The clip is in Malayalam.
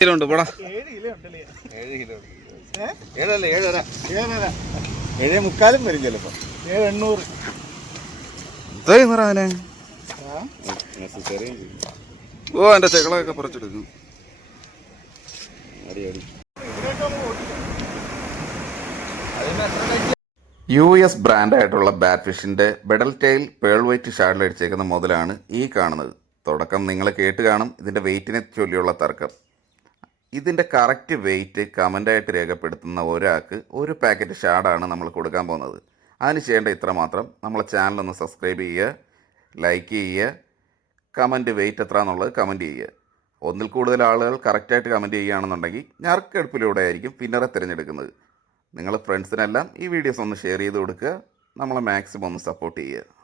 കിലോ ഉണ്ട് പോടാ. ഏഴ് കിലോ? ഏഴല്ല ഏഴര. ഏഴര ഏഴേ മുക്കാലും വരും ചിലപ്പോ. ഏഴ് എണ്ണൂറ്. ഇത്രയും നെസസറി ഓ എന്റെ ചെകളൊക്കെ പറിച്ചെടുക്കും യു എസ് ബ്രാൻഡായിട്ടുള്ള ബാറ്റ് ഫിഷിന്റെ ബെഡൽ ടൈൽ പേൾ വൈറ്റ് ഷാഡിൽ അടിച്ചേക്കുന്ന മുതലാണ് ഈ കാണുന്നത്. തുടക്കം നിങ്ങൾ കേട്ട് കാണും. ഇതിന്റെ വെയിറ്റിനെ ചൊല്ലിയുള്ള തർക്കം. ഇതിന്റെ കറക്റ്റ് വെയിറ്റ് കമന്റായിട്ട് രേഖപ്പെടുത്തുന്ന ഒരാൾക്ക് ഒരു പാക്കറ്റ് ഷാഡാണ് നമ്മൾ കൊടുക്കാൻ പോകുന്നത്. അതിന് ചെയ്യേണ്ട ഇത്ര മാത്രം. നമ്മളെ ചാനലൊന്ന് സബ്സ്ക്രൈബ് ചെയ്യുക ലൈക്ക് ചെയ്യുക കമന്റ് വെയിറ്റ് എത്ര എന്നുള്ളത് കമന്റ് ചെയ്യുക. ഒന്നിൽ കൂടുതൽ ആളുകൾ കറക്റ്റായിട്ട് കമന്റ് ചെയ്യുകയാണെന്നുണ്ടെങ്കിൽ ഞറുക്കെടുപ്പിലൂടെ ആയിരിക്കും പിന്നറെ തിരഞ്ഞെടുക്കുന്നത്. നിങ്ങൾ ഫ്രണ്ട്സിനെല്ലാം ഈ വീഡിയോസ് ഒന്ന് ഷെയർ ചെയ്ത് കൊടുക്കുക. നമ്മളെ മാക്സിമം ഒന്ന് സപ്പോർട്ട് ചെയ്യുക.